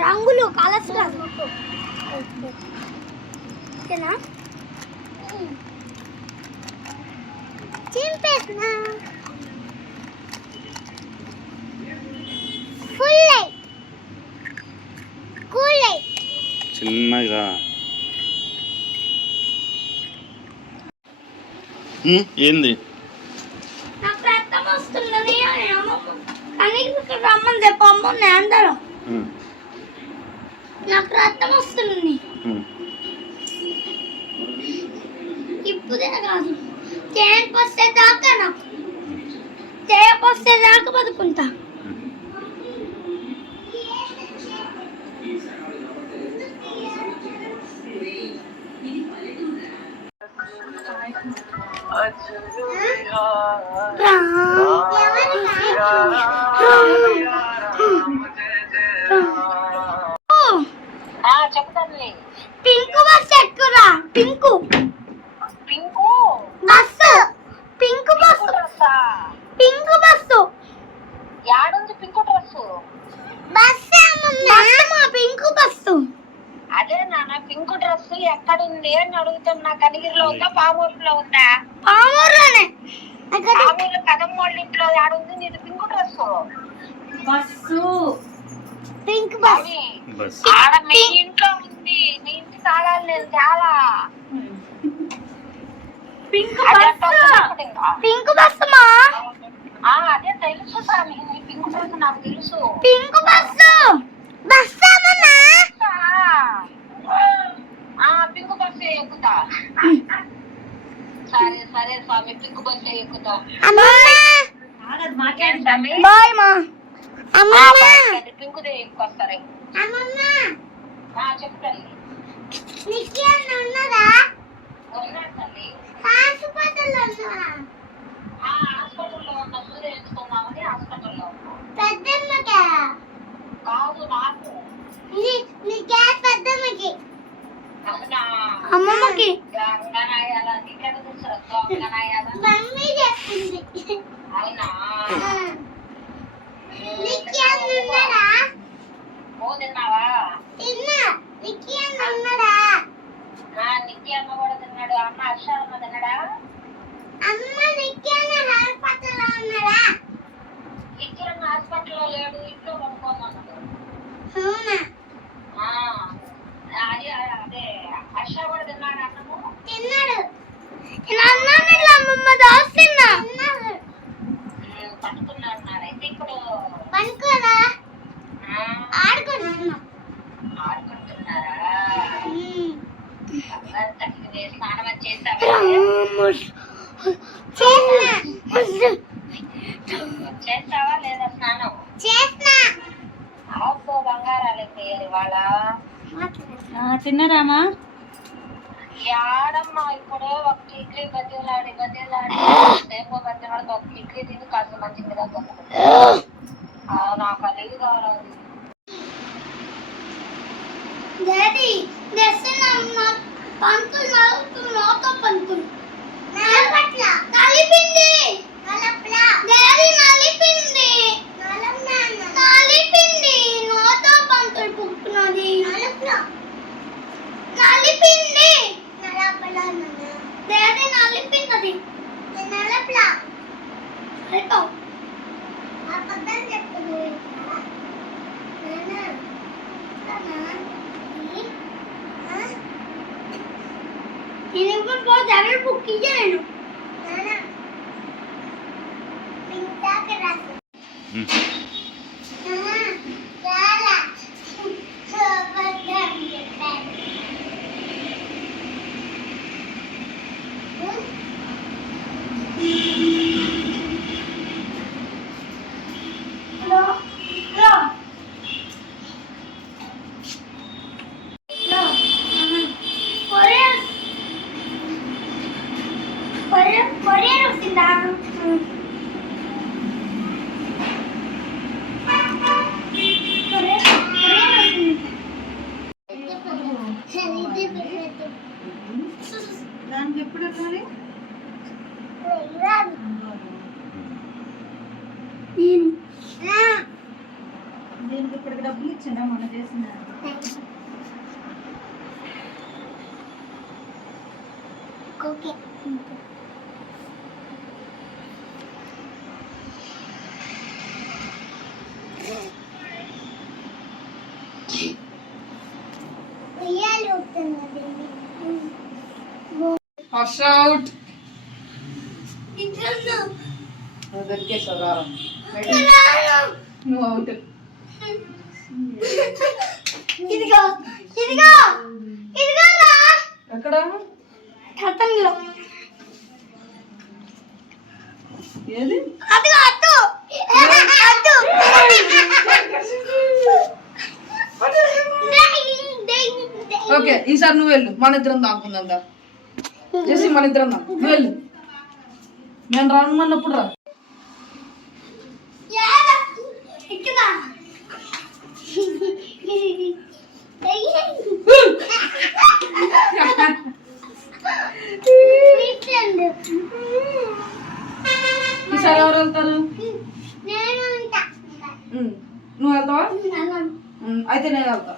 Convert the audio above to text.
రంగులు కలర్స్ ఓకేనా చింపేస్తున్నా full light cool light చిన్నగా ఏంది నాకు రక్తం వస్తున్నది అని రమ్మని చెప్పమ్మ అందరం నాకు రక్తం వస్తుంది ఇప్పుడే కాదు చేయకపోతే దాకా నాకు చేయకపోతే దాకా బతుకుంటా పింకు బస్ ఎక్కురా pink pink bus pink bus pink bus యాడుంది పింకు డ్రెస్ బస్సు అమ్మమ్మ పింకు బస్సు అదే నాన్న పింకు డ్రెస్ ఎక్కడుంది అని అడుగుతున్నా. కనిగిరిలో ఉందా పామూరులో ఉందా? పామూరులోనే పామూరు కదమ్మోళ్ళ ఇంట్లో యాడుంది నీది pink dress bus pink bus ఆడ మీ ఇంట్లో ఉంది. మీ ఇంటి తాళాలు నేను చాలా పింక్ బస్ మా అదే తెలుసు సామి పింకు డ్రెస్ నాకు తెలుసు. పింక్ బస్సు పింకు బస్సు ఎక్కుతా. సరే సరే స్వామి పింకు బస్సు ఎక్కుతా. బాయ్ మా పింకుదే ఎక్కువస్తారే చెప్తాను. హాస్పిటల్లో ఉన్న సూర్య ఎంచుకున్నామని హాస్పిటల్లో కాదు నాకు అమ్మమ్మకి అవునా తిన్నావా? నిక్కి అమ్మ కూడా తిన్నాడు. అమ్మ హర్షాలమ్మ తిన్నాడా? నిక్కి అన్న హాస్పిటల్లో లేడు, ఇంట్లో పడుకోమన్నాడు. అదే హర్ష కూడా తిన్నాడు. అన్నము తిన్నాడు. అమ్మమ్మ దోశ తిన్నా పడుకున్నాడు. అయితే ఇప్పుడు పనుకోరా ఆడుకుంటున్నారా? స్నానం చేస్తావా లేదా? స్నానం అబ్బో బంగారాలు అయిపోయారు ఇవాళ. తిన్నారామా? ఆడమ్మా ఇప్పుడు ఒక ఇడ్లీ బతిలాడి రేపు బతిలాడి ఒక ఇడ్లీ తిని కాస్త మంచి మీద నాకు అది కావాలి. డాడీ పంతులు నోతో పంతులు కలిపింది డాడీ నలిపింది నోతో పంతులు పుట్టుకున్నది నలిపింది డాడీ నలిపినది నేను ఇప్పుడు జగన్ బుక్ ఇయ్యాను కొరియర్ వచ్చిందా? దీనికి ఇప్పటికి డబ్బులు ఇచ్చిండా మన చేసిన ఓకే ఉయ్యాలు ఊపుతున్నది. హర్ష అవుట్ ఇట్లా దొరికేసావు రారా రాను. నువ్వు అవుట్ ఇదిగో ఇదిగో ఇదిగో రా. ఎక్కడ కథంలో ఏది అదిగో అటు అటు ఓకే ఈసారి నువ్వు వెళ్ళు మన ఇద్దరం దాక్కుందా చేసి మన ఇద్దరం దా నువ్వు వెళ్ళు నేను రానున్నప్పుడు రా ఇక్కడ ఈసారి ఎవరు వెళ్తారు నేను ఉంటా. నువ్వు వెళ్తావా నాన్న. అయితే నేను వెళ్తా